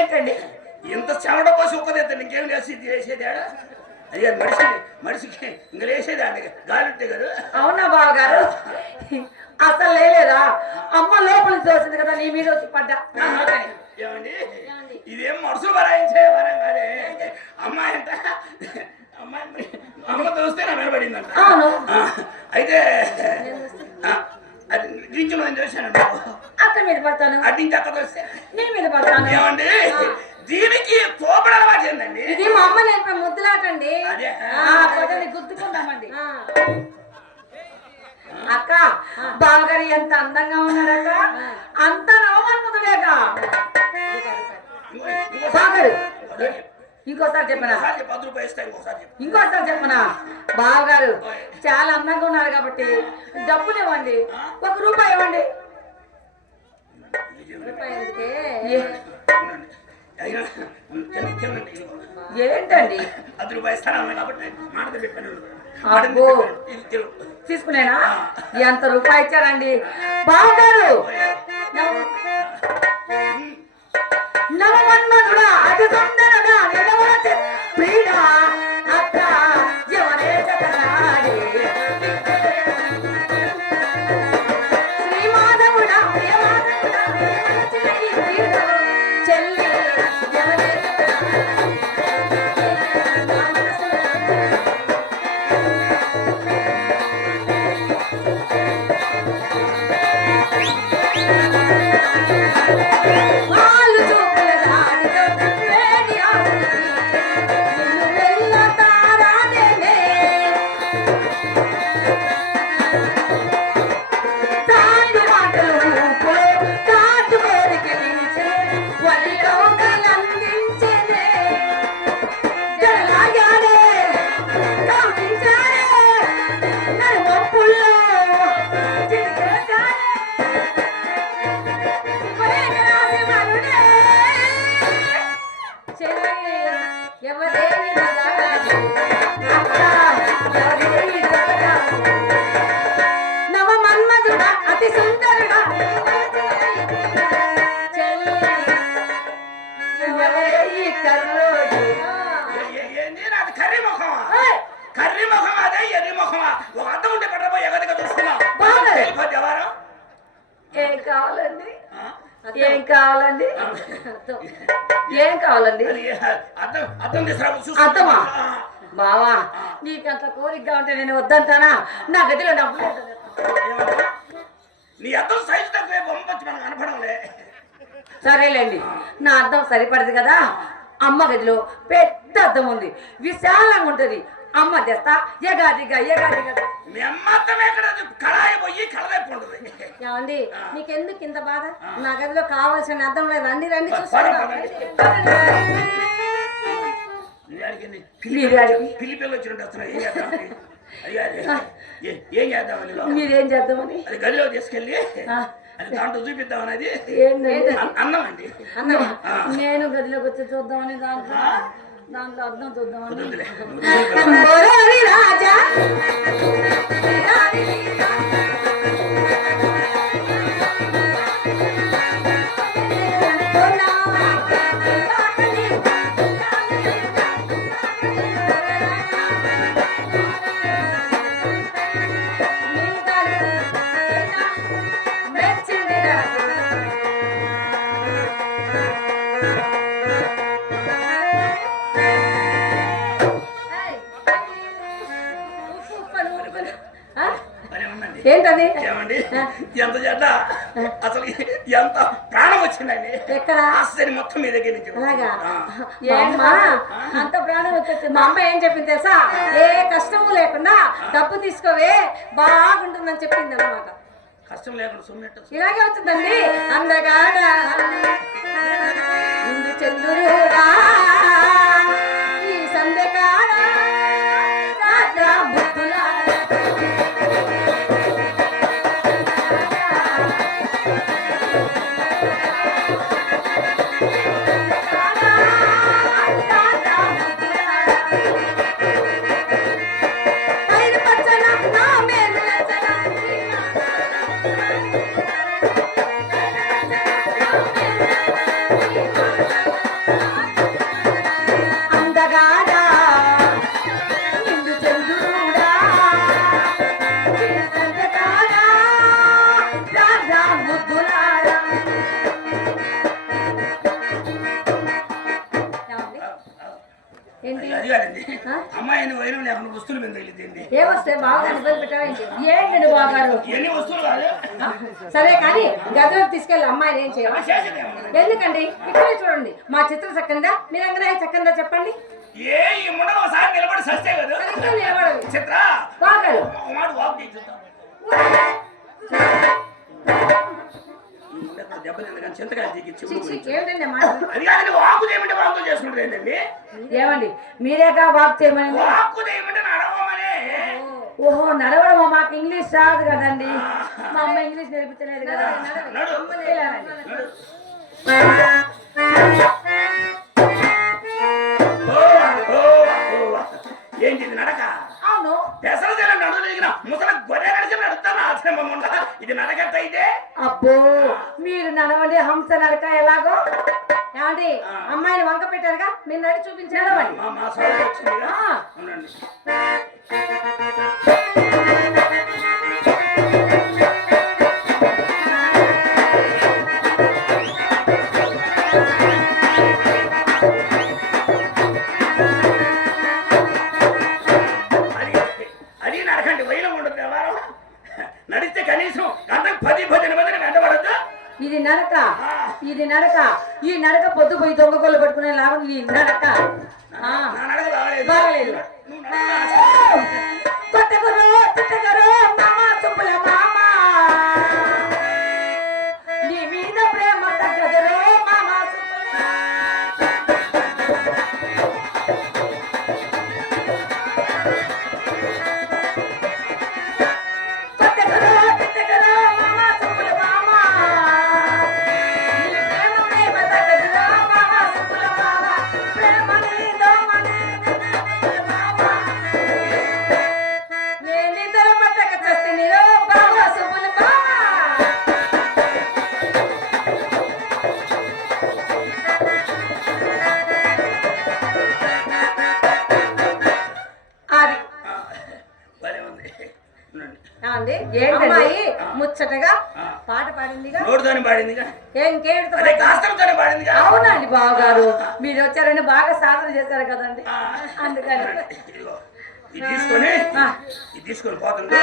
ఏంటండి ఇంత చెమట పోసి ఒక్కదైతే ఇంకేం చేసేది ఆడ అయ్యా మనిషికి ఇంకా లేసేది అండి గాలి ఉంటే కదా. అవునా బావగారు అసలు లేలేదా అమ్మ లోపలికి తోసింది కదా నీ మీద వచ్చి పడ్డా. ఏమండి ఇదేం మనసు బరాయించే వరం కాదే. అమ్మాయి అంట అమ్మాయి అమ్మ చూస్తే నా నిలబడిందంట. అయితే అది నుంచి మనం చూశానండి అక్క మీద పడతాను అటు నుంచి అక్కడ వస్తే నీ మీద పడతాను. ఏమండి దీనికి తోపడ అలవాటు ఏందండి? ఇది మా అమ్మ నేర్పిన ముద్దులాటండి. అదే గుర్తుకుందామండి. అక్క బావగారు ఎంత అందంగా ఉన్నారక్క, అంత నవమన్ముదుడేగా బావగారు. ఇంకోసారి చెప్పనా? ఇంకోసారి చెప్పనా? బావగారు చాలా అందంగా ఉన్నారు కాబట్టి డబ్బులు ఇవ్వండి, ₹1 ఇవ్వండి. ఏంటండి అబ్బో తీసుకునేనా? ఎంత రూపాయి ఇచ్చారండి బావగారు? నవమన్మధుడా అతి సుందరుడా నిలవరతి ప్రియుడా అక్క ఎవరే జగనాడి శ్రీమాధవుడా ప్రియమాధవుడా ప్రియుడు చెల్లి ఎవరే నవమన్మధుడా అతి సుందరుడా కర్రీ ముఖం అదే ఎర్రి ముఖమా? ఒక అర్థం ఉంటే పెట్టబోయి ఎగదిగా చూసుకున్నాం. ఏం కావాలండి? ఏం కావాలండి? ఏం కావాలండి? అర్థమా బావా? నీకంత కోరికగా ఉంటే నేను వద్దంటానా? నా గదిలో డబ్బులు నీ అర్థం సైజు తక్కువే బొమ్మచ్చి మనకు కనపడంలే. సరేలేండి, నా అర్థం సరిపడదు కదా. అమ్మ గదిలో పెద్ద అద్దం ఉంది, విశాలంగా ఉంటది. అమ్మ తెస్తా ఎగాదిగా మీ అమ్మ అర్థం ఎక్కడ కళాయి పోయి కళదైపు ఉంటుంది. ఏమండి నీకెందుకు ఇంత బాధ? నా గదిలో కావాల్సిన అర్థం లేదు. రండి రండి పిల్లి పిల్లలు వచ్చినట్టు వస్తున్నాయి. ఏం చేద్దామని మీరేం చేద్దామని అది గదిలో తీసుకెళ్ళి అది దాంట్లో చూపిద్దామని. అది అన్నం అండి. అన్నమా? నేను గదిలోకి వచ్చి చూద్దామని దాంట్లో అర్థం చూద్దామని. రాజా ఏంటది? ఎంత చెడ్డ అసలు ఎంత ప్రాణం వచ్చిందండి. ఎక్కడ? ఆశ్చర్యం మొత్తం మీ దగ్గర నుంచి. అలాగా? అంత ప్రాణం వచ్చేది. మా అమ్మ ఏం చెప్పింది తెలుసా? ఏ కష్టము లేకుండా డబ్బు తీసుకోవే బాగుంటుందని చెప్పింది అన్నమాట. కష్టం లేకుండా సొమ్మెట్టు ఇలాగే అవుతుందండి. అందగాడ ఇందు చంద్రుడా ఈ సందగాడ బుద్ధులా రాజా ముద్దులారా. ఏంటి అది కాదండి ఆ? అమ్మాయిని వైరం లేకుండా వస్తువులు మీద తగిలింది. ఏ వస్తే బాగా ఇబ్బంది పెట్టావేంటి? ఏంటి బాగారు? ఎన్ని వస్తువులు కాదు సరే కానీ గదిలోకి తీసుకెళ్ళి అమ్మాయిని ఏం చేయాలి? చేసేదేమన్నా ఎందుకండి ఇక్కడే చూడండి, మా చిత్రం చక్కందా మీ రంగనాయ చక్కందా చెప్పండి. ఏ ఈ ముండ ఒకసారి నిలబడి సస్తే కదా సరిగ్గా నిలబడదు. చిత్ర బాగారు ఒక మాట వాక్ చేయి చూద్దాం. ఈ ముండ ఎక్కడ దెబ్బతింది కానీ చింతకాయ దిగి చెవులు చిచ్చి గురించి. ఏమిటండి మాట? అది కాదండి వాకు చేయమంటే వాకు చేసుకుంటారు ఏంటండి? ఏమండి మీరేగా వాక్ చేయమని? వాకు చేయమంటే నడవమనే. ఓహో నడవడం మాకు ఇంగ్లీష్ రాదు కదండి, మా అమ్మ ఇంగ్లీష్ నేర్పించలేదు కదా. నడు. వెళ్ళాలండి. నడు. ఏంటి ఇది నడక? అవును పెసర జలం నడుదిగిన ముసల గొర్రె నడిచి నడుస్తాను ఆశ్రమం ఉండ. ఇది నడకట్ట అయితే అబ్బో మీరు నడవండి హంస నడక ఎలాగో. ఏమండి అమ్మాయిని వంక పెట్టారుగా, మీరు నడి చూపించారు. మా సోదరు వచ్చిందిగా. ఆ. అవునండి. అది నడకండి వైలం ఉండదు వ్యవహారం. నడిస్తే కనీసం గంటకు 10-15 మందిని వెంటబడద్దు. ఇది నడక, ఇది నడక. ఈ నడక పొద్దు పోయి దొంగ కొల్లు పట్టుకునే లాభం ఈ నడక. నా నడక బాగలేదు. బాగలేదు. నువ్వు నడక. కొట్టగురు తిట్టగురు మామ చుప్పుల మామ, నీ మీద ప్రేమ తగ్గదురు మామ చుప్పుల. కొట్టగురు తిట్టగురు మామ చుప్పుల మామ, నీ ప్రేమ తగ్గదురు మామ చుప్పుల మామ. ప్రేమని దోమని మామ, నేనిద్దరు పట్టక చస్తినిరో బావ సుబ్బుల మామ. అది భలే ఉంది. ఉండండి. ఏమండి అమ్మాయి ముచ్చటగా పాట పాడిందిగా, నోటితోనే పాడిందిగా. ఇంకేమిటితో అదే కాస్తలతోనే పాడిందిగా. అవునండి బావగారు, మీరు వచ్చారని బాగా సాధన చేశారు కదండి, అందుకని. ఇదిగో ఇది తీసుకొని ఇది తీసుకొని పోతుంది.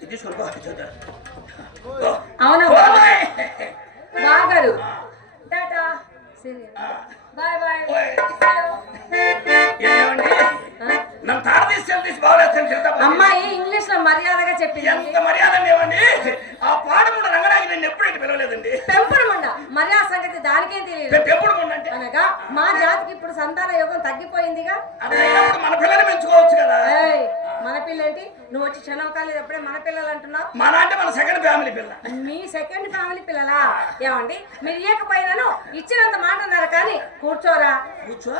ఇది తీసుకొని పోతుంది చూద్దాం. అవునా పోతుంది. బావగారు టాటా బాయ్ బాయ్. ఏమండి నన్ను తాడ తీసి బాగలేస్తాను చెప్తా. అమ్మాయి ఇంగ్లీష్ లో మర్యాదగా చెప్పింది. ఎంత మర్యాద లేవండి. ఆ పాడముండ రంగడానికి నేను ఎప్పుడైతే పిలవలేదండి. పెంపుడు ముండ మర్యాద సంగతి దానికే తెలియదు. ఎప్పుడు ఉండంటే అనగా మా జాతికి ఇప్పుడు సంతాన యోగం తగ్గిపోయిందిగా. అట్లయినప్పుడు మన పిల్లల్ని పెంచుకోవచ్చు కదా. ఏయ్, మన పిల్లేంటి? నువ్వు వచ్చి క్షణం కాలేదు ఎప్పుడే మన పిల్లలు అంటున్నావు. మన అంటే మన సెకండ్ ఫ్యామిలీ పిల్ల. మీ సెకండ్ ఫ్యామిలీ పిల్లలా? ఏమండి మీరు ఇయ్యకపోయినాను ఇచ్చినంత మాట అన్నారు కానీ కూర్చోరా. కూర్చో.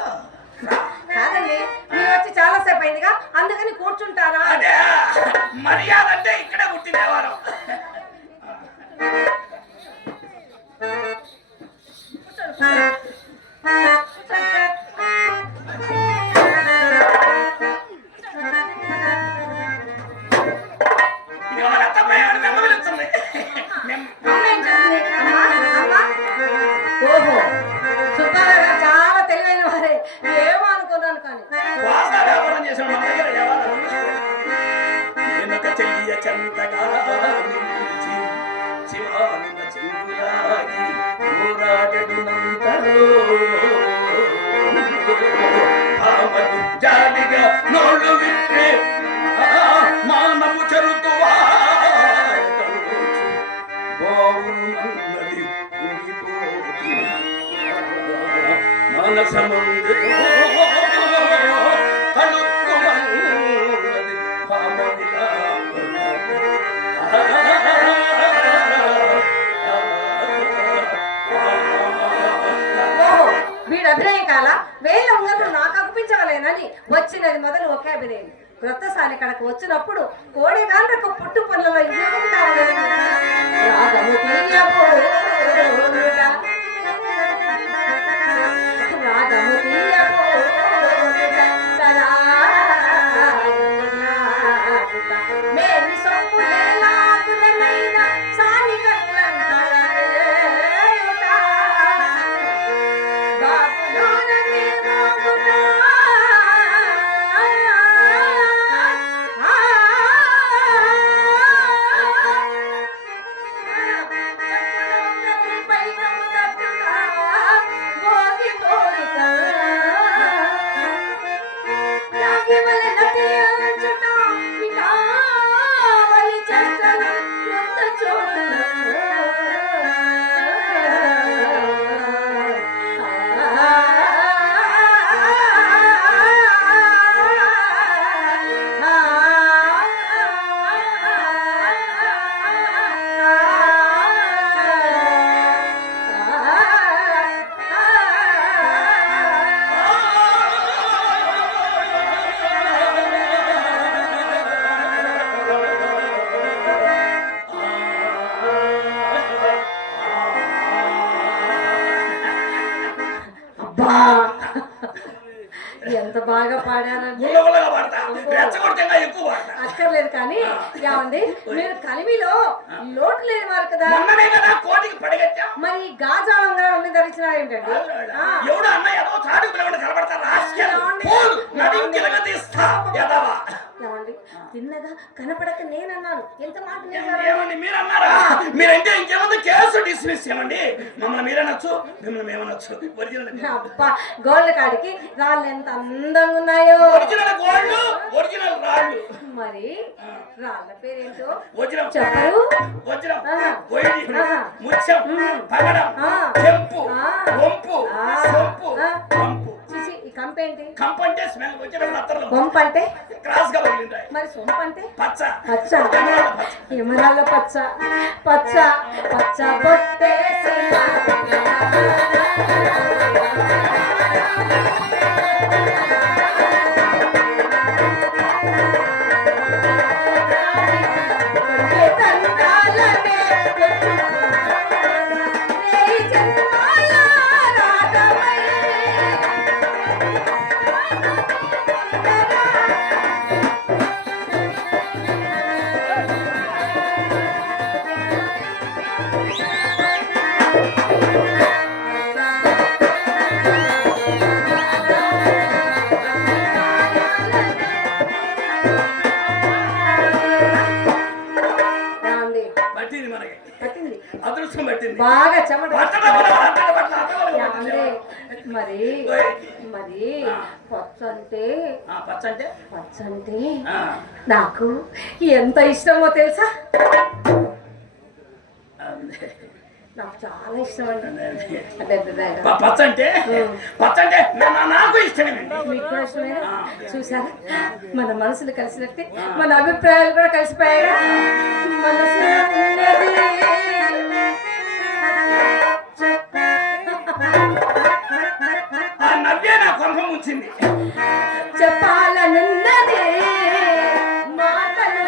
కాదండి మీరు వచ్చి చాలా సేపు అయిందిగా, అందుకని కూర్చుంటారా? అదే మర్యాద అంటే ఇక్కడే పుట్టిన వ్యవహారం. ఇక మన అత్తమ్మాయి నెమ్మ పిలుస్తుంది. అమ్మ ఏం చెప్తుంది? అమ్మా అమ్మా. ఓహో సుబ్బారావు గారు చాలా తెలివైన వారే, ఏమో అనుకున్నాను కానీ. వాసన వ్యాపారం చేసిన మన దగ్గర వ్యవహారం వెనుక చెయ్య చెంతగా నిలిచి శివానంద చింగులాగి పోరాడెడునంతలో భామలు జాలిగా నోళ్ళు విప్పే మానము చెరుతువా బావును అన్నది ఉండిపోతు మనసముందు కలుక్కుమన్నది భామదిగా ఓహో వీడు అభినయం కాల వేల ఉన్నప్పుడు నాకు అనిపించవలేనని వచ్చినది మొదలు ఒకే అభినయం. క్రొత్త సాని కడకు వచ్చినప్పుడు కోడి గాండ్రకు పుట్టు పనులలో ఇంకేమి కావాలి? రాగము తీయబోరుట, రాగము తీయబోరుట, సరాగుట, మేలు సొమ్ము లేలాగుననైనా సాని కట్ల బాగా పాడారండి. గుల్లగుల్లగా పాడతా, రెచ్చగొడితే ఇంకా ఎక్కువ పాడతా. అక్కర్లేదు కానీ ఏమండి మీరు కలిమిలో లోటు లేని వారు కదా. మొన్ననే కదా కోటికి పడగెత్తాం. మరి ఈ గాజాల ఉంగరాలు ధరించిన ఏంటండి? ఎవడు అన్న ఏదో చాటు పిల్లలు కనబడతారు. తీస్తా ఎదవా ఏమండి తిన్నగా కనపడక నేనన్నాను. ఎంత మాట ఏమండి మీరు అన్నారా? మీరంటే ఇంకేముంది కేసు డిస్మిస్ చేయమండి. మమ్మల్ని మీరనొచ్చు, మిమ్మల్ని మేమనొచ్చు. ఒరిజినల్ అబ్బా గోల్డ్ కాడికి రాళ్ళు ఎంత అందంగా ఉన్నాయో. ఒరిజినల్ గోల్డ్, ఒరిజినల్ రాళ్ళు. మరి రాళ్ళ పేరేంటో వజ్రం చెప్పరు. వజ్రం, వైడి, ముత్యం, పగడం, చెంపు, వంపు, సొంపు, కంపు. చూసి ఈ కంపేంటి? కంపు అంటే స్మెల్ వచ్చేటప్పుడు అత్తర్లు. వంపు అంటే క్రాస్ గా వదిలింటాయి. మరి సొంపు అంటే పచ్చ. పచ్చ ఎమరాళ్ళ పచ్చ పచ్చ పచ్చ బొట్టేసి అదృష్టం పట్టింది బాగా చెమట. మరి మరి పచ్చంటే నాకు ఎంత ఇష్టమో తెలుసా? నాకు చాలా ఇష్టం అండి. పచ్చంటే నాకు ఇష్టమేనండి. మీకు కూడా ఇష్టమేనా? చూసారా మన మనసులు కలిసినట్టే మన అభిప్రాయాలు కూడా కలిసిపోయాయి. మనసు నవ్వే నా కొంప ముంచింది. చెప్పాలనున్నది మాటలు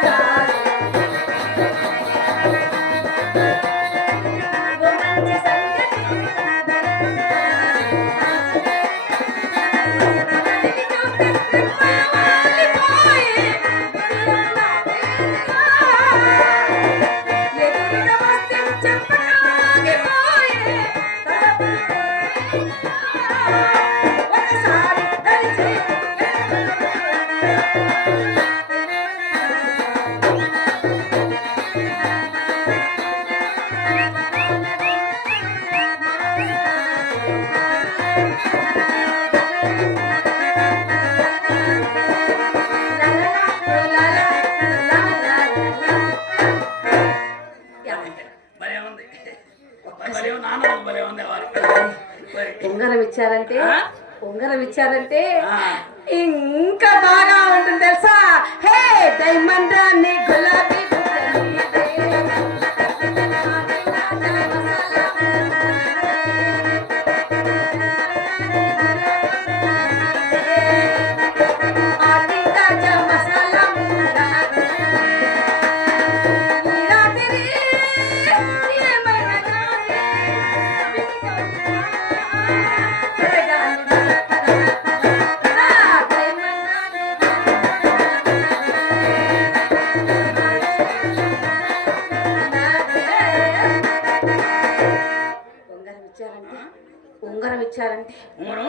ఉంగరం ఇచ్చారంటే ఇంకా బాగా ఉంటుంది తెలుసా? హే డైమండ్ రాణి గులాబీ ఉంగరం ఇచ్చారంటే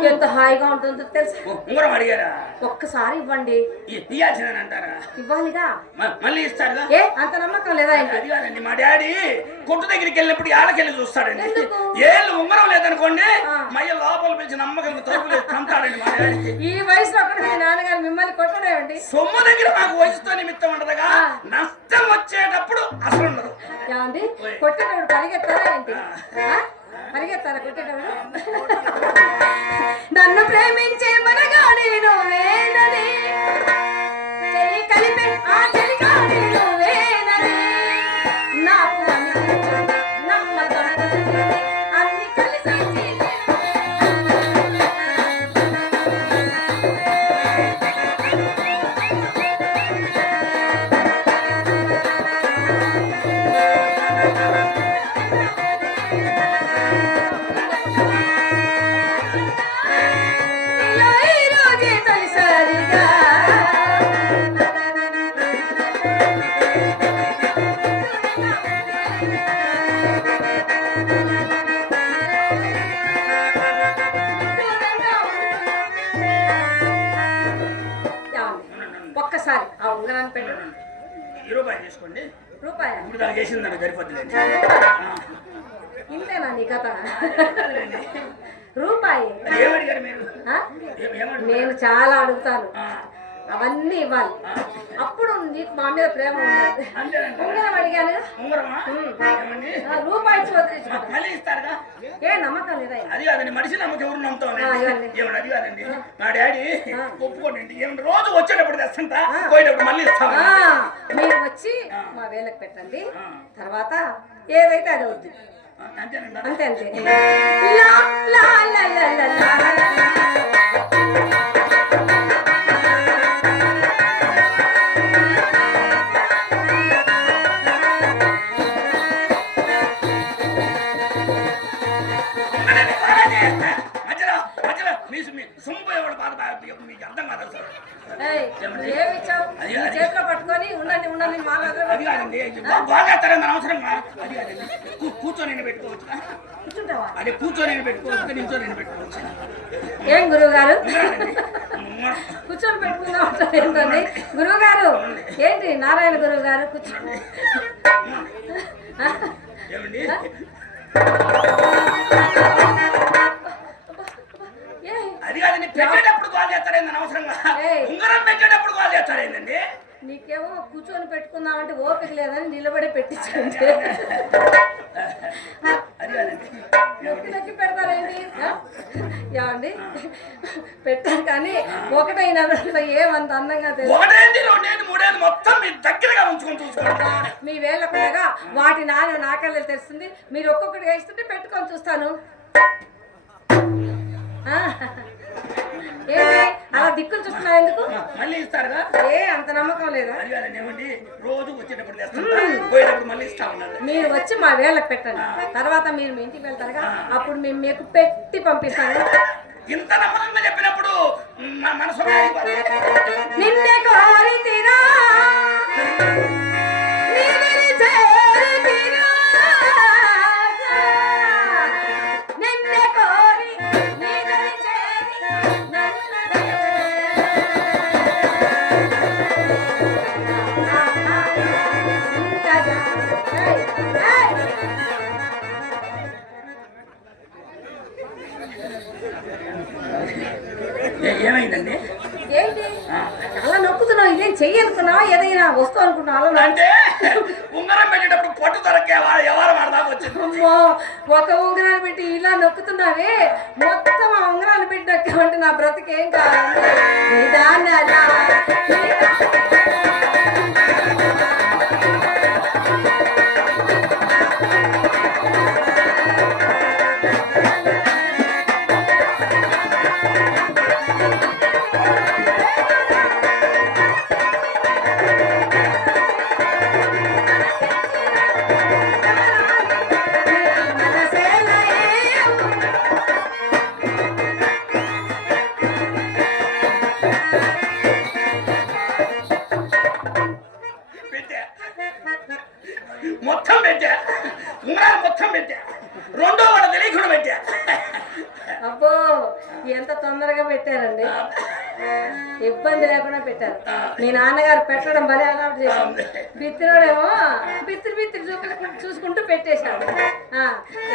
ఎంత హాయిగా ఉంటుందో తెలుసా? ఉంగరం అడిగారా? ఒక్కసారి ఇవ్వండి. అంటారా? ఇవ్వాలిగా. మళ్ళీ ఇస్తారుగా? ఏ అంత నమ్మకం లేదా? అది కాదండి, మా డాడీ కొట్టు దగ్గరికి వెళ్ళినప్పుడు ఏళ్ళకెళ్ళి చూస్తాడండి. ఏళ్ళు ఉంగరం లేదనుకోండి మయ్య లోపల పిలిచి నమ్మకం తలుపులు తంతాడండి మా డాడీ. ఈ వయసులో కూడా మీ నాన్నగారు మిమ్మల్ని కొట్టడేమండి? సొమ్ము దగ్గర మాకు వయసుతో నిమిత్తం ఉండదుగా, నష్టం వచ్చేటప్పుడు అసలు ఉండదు. ఏమండి కొట్టేటప్పుడు పరిగెత్తారా ఏంటి? పరిగెత్తారా కొట్టేటప్పుడు? నన్ను ప్రేమించే మనగాడి నువ్వేనని చెయ్యి కలిపే ఆ చెలిగాడి నువ్వేనని నాకు నమ్మకం అన్ని కలిసి రోజే తొలిసారి పెట్టండి. రూపాయి తీసుకోండి. రూపాయ ఇప్పుడు దాకా చేసిందండి సరిపోతుందండి. ఇంతేనా నీ కథ? రూపాయి ఏమడిగారు మీరు? ఆ? నేను చాలా అడుగుతాను, ఆ, అవన్నీ ఇవ్వాలి, అప్పుడు నీకు మా మీద ప్రేమ ఉండదు. అంతేనండి. ఉంగరం అడిగాను, ఉంగరమా? ఏమండి? రూపాయి ఇచ్చి వదిలించుకో. మళ్ళీ ఇస్తారుగా? ఏ నమ్మకం లేదా? అది కాదండి, మనిషి నమ్మకం ఎవరు నమ్ముతామండి? ఇవ్వండి. ఏమండి అది కాదండి, మా డాడీ ఒప్పుకోండి. ఏమంటే రోజు వచ్చేటప్పుడు తెస్తంతా, పోయేటప్పుడు మళ్ళీ ఇస్తాం. మీరు వచ్చి మా వేలకు పెట్టండి, తర్వాత ఏదైతే అది అవుద్ది. అంతేనండి. అంతే అంతే. లా, లా, లా, లా, లా, లా. మధ్యలో మధ్యలో మీ సొమ్ము ఎవడు బాధ మీకు అర్థం కాదు సార్. ఏయ్, ఏమిచ్చావు? నీ చేతిలో పట్టుకొని ఉండండి ఉండండి మాట్లాడదు. అది కాదండి, బాగేస్తారని అవసరంగా. అది కాదండి, కూర్చొని పెట్టుకోవచ్చు. కూర్చుంటావా? అదే కూర్చొని పెట్టుకోవచ్చు, నించొని పెట్టుకోవచ్చు. ఏం గురువు గారు ఉంగరాలండి. కూర్చొని పెట్టుకుందాం అంటారు ఏంటండి? గురువు గారు ఏంటి? నారాయణ గురువు గారు కూర్చోండి. ఏమండి? అది కాదండి, పెట్టేటప్పుడు కాల్ చేస్తారేందని అవసరంగా. ఉంగరం పెట్టేటప్పుడు కాల్ చేస్తారేందండి? నీకేమో కూర్చొని పెట్టుకుందామంటే ఓపిక లేదని నిలబడి పెట్టించుకుంటే అది కాదండి, నొక్కి నొక్కి పెడతారేంటి? ఏమండి పెట్టాను, కానీ ఒకటైనా ఏమంత అందంగా తెలుసు. ఒకటేంటి, రెండేంటి, మూడేంటి, మొత్తం మీ దగ్గరగా ఉంచుకొని చూసుకోండి. మీ వేళ్ళకుగా వాటి నాకెళ్ళి తెలుస్తుంది. మీరు ఒక్కొక్కటి వేస్తుంటే పెట్టుకొని చూస్తాను. ఏంటి అలా దిక్కులు చూస్తున్నావు ఎందుకు? మళ్ళీ ఇస్తారుగా? ఏ అంత నమ్మకం లేదా? అది కాదండి, ఏమండి రోజు వచ్చేటప్పుడు తెస్తుంటా, పోయేటప్పుడు మళ్ళీ ఇస్తా ఉన్నాను. మీరు వచ్చి మా వేళ్ళకి పెట్టండి, తర్వాత మీరు మీ ఇంటికి వెళ్తారుగా, అప్పుడు మేము మీకు పెట్టి పంపిస్తాను. ఇంత నమ్మకంగా చెప్పినప్పుడు మనసు నిన్నే కోరితిరా ఏమైందండి? ఏంటి అలా నొక్కుతున్నావు? ఇదేం చెయ్యనుకున్నావా? ఏదైనా వస్తువు అనుకున్నావా? అంటే ఉంగరం పెట్టేటప్పుడు పట్టు దొరకే ఎవరు వాడదాకా వచ్చింది. ఒక ఉంగరాలు పెట్టి ఇలా నొక్కుతున్నావే, మొత్తం ఆ ఉంగరాలు పెట్టి నొక్కామంటే నా బ్రతికేం కావాలి? మొత్తం పెట్టా, ఉంగరాలు మొత్తం పెట్టా, రెండో వాడు తెలియకుండా పెట్టా. అబ్బో ఎంత తొందరగా పెట్టారండి, ఇబ్బంది లేకుండా పెట్టారు. మీ నాన్నగారు పెట్టడం భలే అలవాటు చేశారు. బిత్తిరోడేమో బిత్తిరి చూసుకుంటూ పెట్టేశాడు.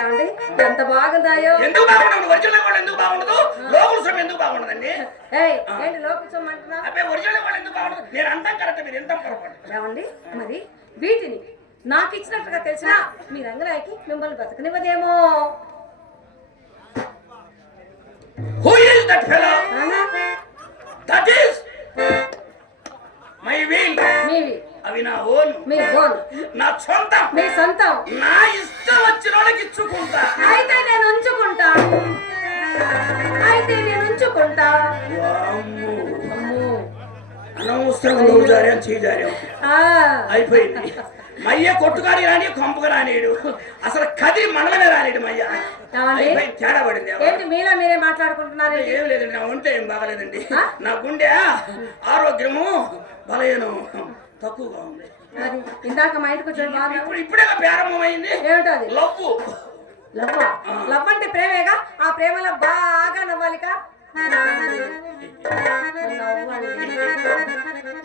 ఏమండి ఎంత బాగుందాయో. ఎందుకు బాగుండదు? ఒరిజినల్ వాళ్ళు ఎందుకు బాగుండదు? లోకల్ సొమ్ము ఎందుకు బాగుండదండి? ఏంటి లోకల్ సొమ్ము అంటున్నా? అబ్బాయి ఒరిజినల్ వాళ్ళు ఎందుకు బాగుండదు? నేను అంతా కరెక్ట్, మీరు ఎంత పొరపాటు. ఏమండి మరి వీటిని నాకు ఇచ్చినట్టుగా తెలిసినా మీ రంగరాయికి మిమ్మల్ని బతకనివ్వదేమో. Who is that fellow? That is my will. మీవి అవి నా ఓన్, మీ ఓన్, నా సొంతం, మీ సొంతం. నా ఇష్టం వచ్చిన వాళ్ళకి ఇచ్చుకుంటా. అయితే నేను ఉంచుకుంటా, అయితే నేను ఉంచుకుంటా. అనవసరం నూజార్యం చీజార్యం అయిపోయింది. మయ్య కొట్టుకాని రాని కొంపగా రానిడు, అసలు కదిరి మనమే రానిడు మయ్య. తేడా పడింది. ఏంటి మీలో మీరే మాట్లాడుకుంటున్నారు? ఏం లేదండి, నా ఒంటే ఏం బాగలేదండి. నా గుండె ఆరోగ్యము బలహీనం తక్కువగా ఉంది. మరి ఇందాక మా ఇంటికి వచ్చాడు బాగా, ఇప్పుడే ప్రారంభమైంది. ఏమిటది? లవ్వు. లవ్. లవ్ అంటే ప్రేమేగా. ఆ ప్రేమలో బాగా నవ్వాలిగా. నవ్వండి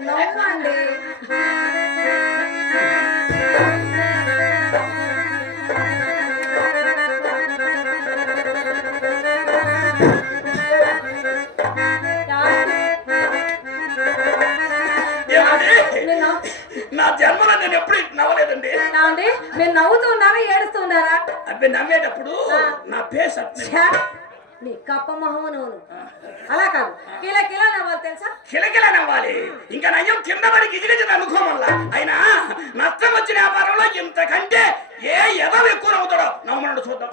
నవ్వండి. నా జన్మలో నేను ఎప్పుడు నవ్వలేదండి. మీరు నవ్వుతూ ఉన్నారా ఏడుస్తూ ఉన్నారా? అవి నవ్వేటప్పుడు నా ఫేస్ నీ కప్ప మొహం నవ్వు అలా కాదు, కిలా కిలా నవ్వాలి తెలుసా? కిలకిల నవ్వాలి. ఇంకా నయ్యం కింద పడి గిజిగిజి నవ్వుకోం వల్ల అయినా నష్టం వచ్చిన వ్యాపారంలో ఇంతకంటే ఏ ఎదవ ఎక్కువ నవ్వుతాడో నవ్వమన్నాడు చూద్దాం.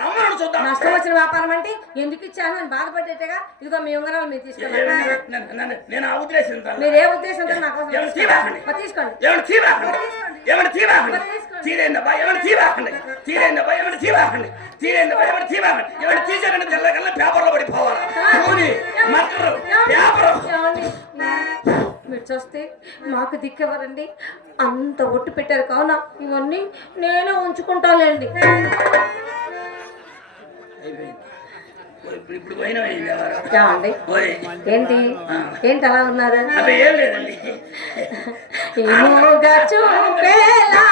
నవ్వమన్నాడు చూద్దాం. నష్టం వచ్చిన వ్యాపారం అంటే ఎందుకు ఇచ్చాను అని బాధపడేట్టుగా ఇదిగో మీ ఉంగరాలు మీరు తీసుకోండి. నేను ఆ ఉద్దేశం మీరు ఏ ఉద్దేశంతో నాకు తీసుకోండి. ఏమన్నా తీరాకండి తీరేందబ్బా ఏమన్నా తీరాకండి తీరేందబ్బా ఏమన్నా తీరాకండి తీరేందబ్బా ఏమన్నా తీరాకండి ఏమన్నా తీసారంటే తెల్లకల్లా పేపర్లో పడిపోవాలి. మీరు చూస్తే మాకు దిక్కెవరండి? అంత ఒట్టు పెట్టారు కావున ఇవన్నీ నేనే ఉంచుకుంటాలేండి. ఇప్పుడు పోయినా ఏంటి ఏంటి అలా ఉన్నారు? ఏం లేదండి. చూపేలా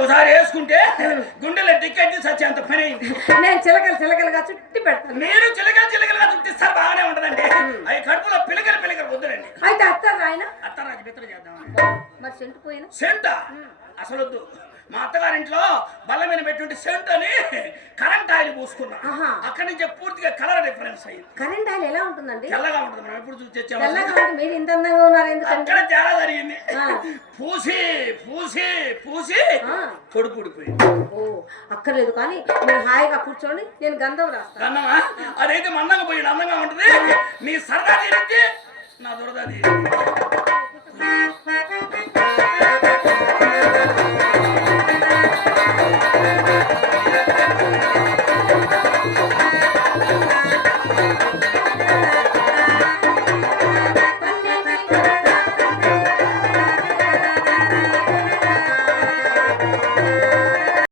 ఒకసారి వేసుకుంటే గుండెల టికెట్ సచ్చేంత పని అయింది. నేను చిలకలుగా చుట్టి పెడతాను. మీరు చిలకలుగా చుట్టిస్తారు బాగానే ఉంటదండి. అవి కడుపులో పిలకలు వద్దులండి. అయితే అత్తారు ఆయన అత్తరాజు బిత్తర చేద్దాం. మరి సెంటు పోయినా సెంటా అసలు వద్దు. మా అత్తగారింట్లో బల్ల మీద పెట్టుంటే సెంట్ అని కరెంట్ ఆయిల్ పూసుకున్నా. అక్కడి నుంచి పూర్తిగా కలర్ డిఫరెన్స్ అయ్యింది. కరెంట్ ఆయిల్ ఎలా ఉంటుందండి? తెల్లగా ఉంటుంది. మనం ఎప్పుడు చూసి తెచ్చాము. మీరు ఇంత అందంగా ఉన్నారు ఎందుకంటే అక్కడ తేడా జరిగింది. పూసి పూసి పూసి పొడి పొడిపోయింది. ఓ అక్కర్లేదు కానీ మీరు హాయిగా కూర్చోండి, నేను గంధం రాస్తాను. గంధమా? అదైతే మందంగా పోయింది. అందంగా ఉంటుంది. నీ సరదా తీరింది, నా దురద తీరింది.